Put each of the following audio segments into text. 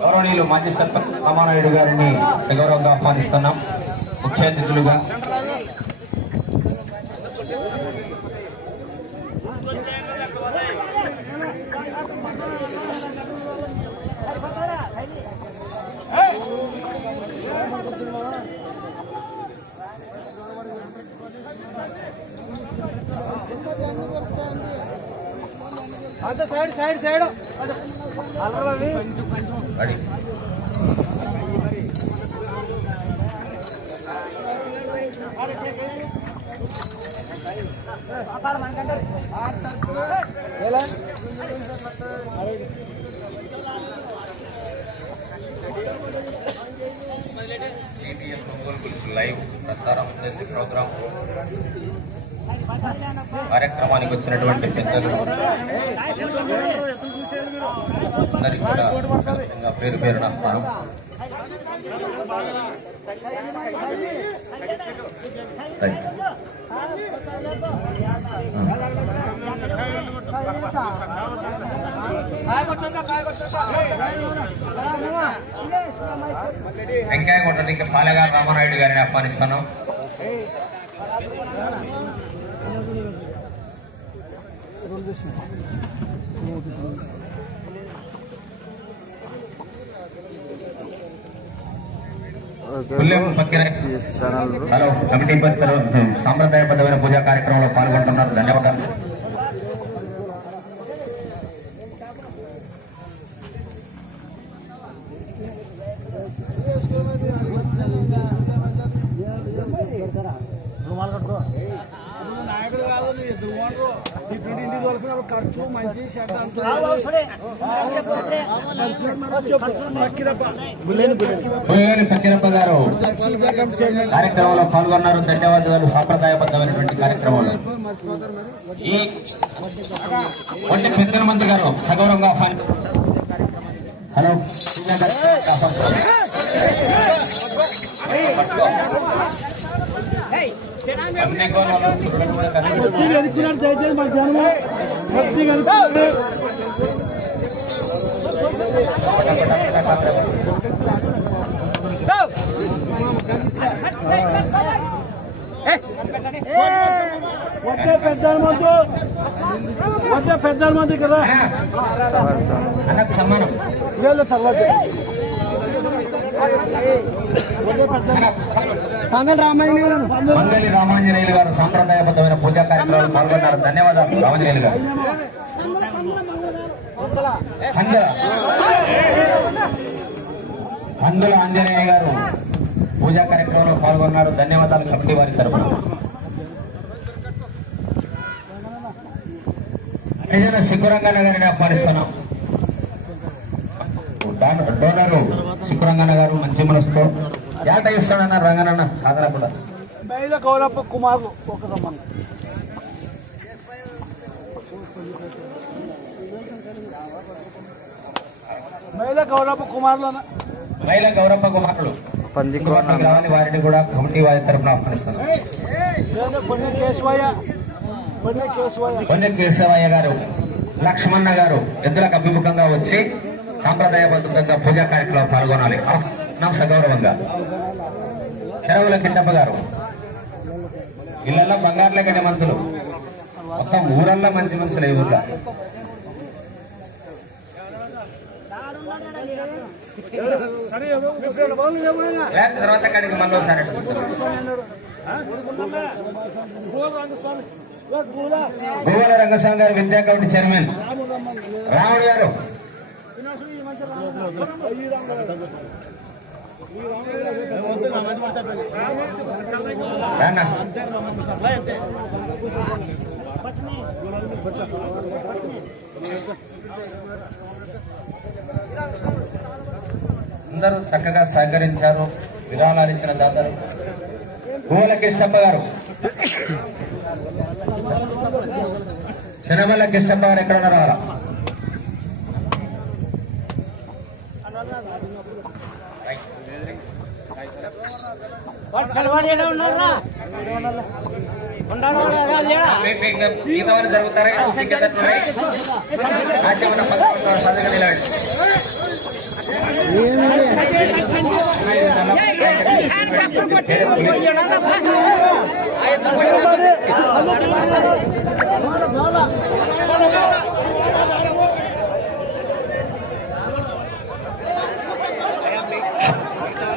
గౌరవనీయులు మాజీ సర్పంచ్ రామానాయుడు గారిని గౌరవంగా ఆహ్వానిస్తున్నాం. ముఖ్య అతిథులుగా అంత side side side. CTL Ongole గురించి లైవ్ ప్రసారం ప్రోగ్రాం కార్యక్రమానికి వచ్చినటువంటి పెద్దలు అందరికీ కూడా పేరు పేరు నస్తాను కాయ కొట్టంతా పాలెగారు రామారాయుడు గారిని ఆహ్వానిస్తాను. రెండు పక్కిర హలో కమిటీ పెద్దలు సాంప్రదాయబద్ధమైన పూజా కార్యక్రమంలో పాల్గొంటున్నారు ధన్యవాదాలు ఖర్చు మంచి గారు కార్యక్రమంలో పాల్గొన్నారు ధన్యవాదాలు సాంప్రదాయబద్ధమైనటువంటి కార్యక్రమంలో ఈ ఒంటి పెద్దల మంది గారు సగౌరవంగా హలో అన్ని కోణాలు వచ్చే పెద్దల మంది వచ్చే పెద్దల మంది కదా అన్నకు సమ్మానం వీళ్ళు చల్లదు పంగల్ రామాయణ. మంగళి రామాంజనేయులు గారు సాంప్రదాయబద్ధమైన పూజా కార్యక్రమాలు పాల్గొన్నారు. ధన్యవాదాలు రామాంజనేయులు గారు. అందుల ఆంజనేయ గారు పూజా కార్యక్రమంలో పాల్గొన్నారు. ధన్యవాదాలు కమిటీ వారి తరఫున ఏదైనా సిక్కురంగన్న గారిని ఆహ్వానిస్తున్నాం. డోనరు సిక్కురంగన్న గారు మంచి మనసుతో. ఏట ఇస్తాడన్న రంగనన్న కాదనకుండా. బయట గౌరప్ప కుమారులు ఒక మహిళ గౌరప్ప కుమారులు అన్న మహిళ కుమారుడు. అందుబాటులోకి రావాలి వారిని కూడా కమిటీ వారి తరఫున ఆహ్వానిస్తున్నాం. లేదా కొన్ని కేశవయ్య. కొన్ని కేశవయ్య. పొన్నె కేశవయ్య గారు లక్ష్మణ గారు ఎద్దులకు అభిముఖంగా వచ్చి సాంప్రదాయబద్ధంగా పూజా కార్యక్రమంలో పాల్గొనాలి. ఆహ్వానం సగౌరవంగా. ఎరవుల కిట్టప్ప గారు. ఇళ్ళల్లో బంగారులే బంగారులకనే మనుషులు. మొత్తం ఊరల్లో మంచి మనుషులు ఈ ఊర్లో. తర్వాత కాడికి మళ్ళీ ఒకసారి అడుగుతారు. రంగస్వామి గారు విద్యా కమిటీ చైర్మన్. రాముడు గారు. అందరూ చక్కగా సహకరించారు విరాళాలు ఇచ్చిన దాతలు. భూవల కిష్టప్ప గారు. తినమల్ల కిష్టప్ప గారు ఎక్కడ ఉన్నారా మిగతా జరుగుతారా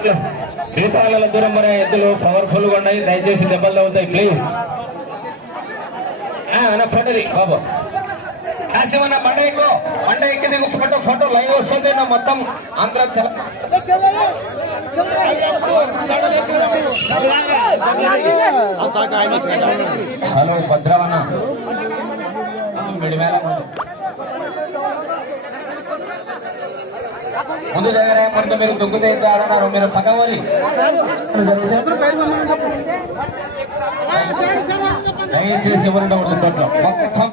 వాళ్ళ దూరం మన ఎద్దులు పవర్ఫుల్గా ఉన్నాయి. దయచేసి దెబ్బలు తగ్గుతాయి ప్లీజ్ నా ఫోటోది బాబు. కాసేమన్నా బండ ఎక్కువ బండ ఎక్కి నీకు ఫోటో ఫోటో లైవ్ వస్తుంది నా మొత్తం ఆంధ్ర హలో భద్రవన్న ముందు దగ్గర ఏమంటే మీరు దుగ్గుతే ఆడన్నారు మీరు పక్కవరి దయచేసి ఎవరు ఉండదు మొత్తం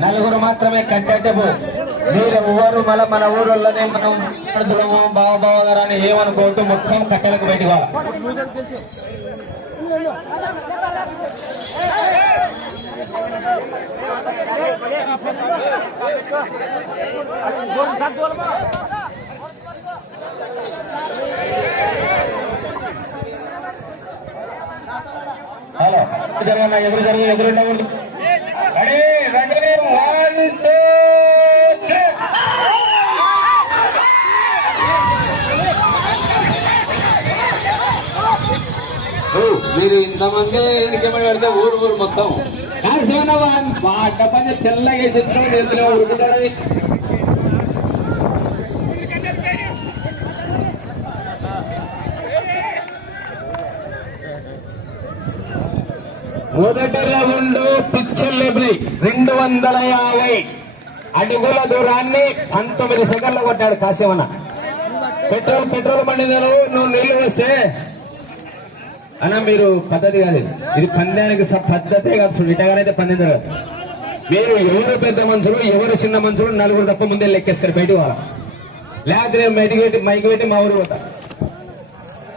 నలుగురు మాత్రమే కట్టేటపు మీరు ఎవరు? మళ్ళీ మన ఊరోళ్ళనే మనం బావ గారు అని ఏమనుకోవద్దు. మొత్తం కట్టెలకు బయటికి వాళ్ళ హలో జరగన్నా ఎదురు జరుగు ఎదురు ఉండకూడదు రెడీ రెడీ వన్ టూ మీరు ఇంతమంది ఎన్నికమని పెడితే ఊరు ఊరు మొత్తం. మాట పని తెల్లగా వచ్చిన ఎదురు ఉరుకుతాడు మొదటి రౌండ్ పిచ్చల్లెబ్రి రెండు వందల యాభై అడుగుల దూరాన్ని పంతొమ్మిది సెకండ్లు కొట్టాడు కాసేమన్న పెట్రోల్ పెట్రోల్ బండి నువ్వు నీళ్ళు వస్తే అన్న మీరు పద్ధతి కాదు ఇది. పందానికి పద్ధతే కాదు చూడు ఇటగానైతే పందెం జరగదు. మీరు ఎవరు పెద్ద మనుషులు ఎవరు చిన్న మనుషులు నలుగురు తప్ప ముందే లెక్కేస్తారు బయటికి వాళ్ళ లేకపోతే నేను బయటికి పెట్టి మైకి పెట్టి మా ఊరు పోతా.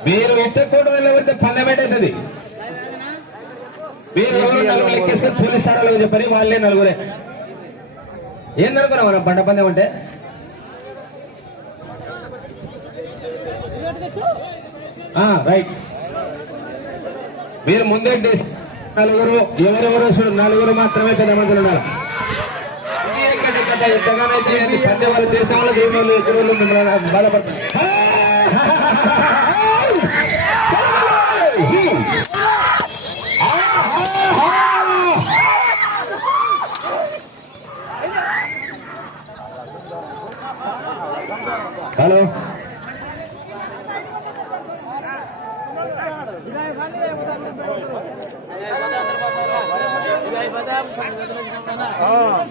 మీరు ఇట్టకూడదు వెళ్ళబడితే పందెం అవుతుంది మీరు ఎవరు నలుగురు పోలీస్ చెప్పని వాళ్ళే నలుగురే. ఏందనుకున్నాం మనం పంట పందెం అంటే? ఆ, రైట్ మీరు ముందే నలుగురు ఎవరెవరు నలుగురు మాత్రమే పెద్ద మందులు ఉన్నారు వాళ్ళ దేశంలో దేని వాళ్ళు ఎదురు వాళ్ళు మిమ్మల్ని బాధపడతారు. హలో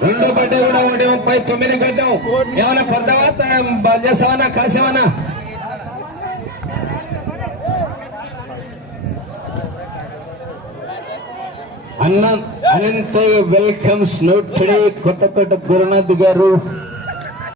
రెండు పడ్డ కూడా ఒకటి ముప్పై తొమ్మిది గడ్డం. ఏమైనా పడతావా బంద్ చేస్తావన్నా కాసేమన్నా అన్న అనంత వెల్కమ్స్ నోట్ కొత్త కొత్త గురునాథ్ గారు.